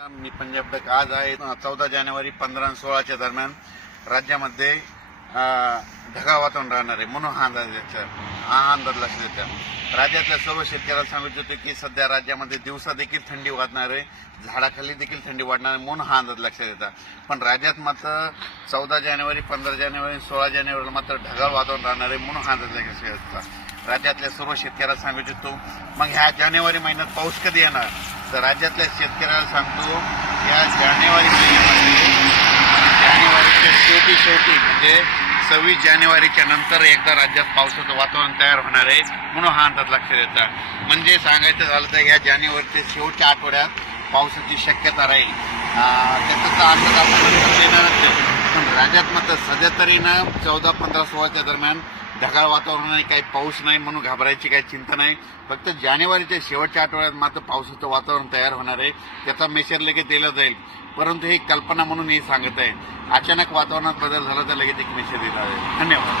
मी पंजाब आज आहे चौदा जानेवारी पंधरा आणि सोळाच्या दरम्यान राज्यामध्ये ढगाळ वातावरण राहणार आहे. म्हणून हा अंदाज द्यायचा हा अंदाज लक्ष देत्या. राज्यातल्या सर्व शेतकऱ्याला सांगितलं होतं की सध्या राज्यामध्ये दिवसा देखील थंडी वाढणार आहे झाडाखाली देखील थंडी वाढणार आहे म्हणून हा अंदाज लक्षात येतात पण राज्यात मात्र चौदा जानेवारी पंधरा जानेवारी सोळा जानेवारीला मात्र ढगाळ वातावरण राहणार आहे म्हणून हा अंदाज लक्षात येतात राज्यातल्या सर्व शेतकऱ्याला सांगू इच्छितो मग ह्या जानेवारी महिन्यात पाऊस कधी येणार? तर राज्यातल्या शेतकऱ्याला सांगतो या जानेवारी महिन्यामध्ये जानेवारीच्या शेवटी शेवटी म्हणजे सव्वीस जानेवारीच्या नंतर एकदा राज्यात पावसाचं वातावरण तयार होणार आहे म्हणून हा अंदाज लक्षात येतात म्हणजे सांगायचं झालं तर या जानेवारीच्या शेवटच्या आठवड्यात पावसाची शक्यता राहील. त्याचा अंदाज आपण देणारच पण राज्यात मात्र सध्या तरी ना चौदा पंधरा सोळाच्या दरम्यान ढगाळ वातावरण आहे काही पाऊस नाही म्हणून घाबरायची काही चिंता नाही. फक्त जानेवारीच्या शेवटच्या आठवड्यात मात्र पावसाचं वातावरण तयार होणार आहे. त्याचा मेसेज लगेच दिला जाईल. परंतु ही कल्पना म्हणून हे सांगत आहे. अचानक वातावरणात बदल झाला तर लगेच एक मेसेज दिला जाईल धन्यवाद.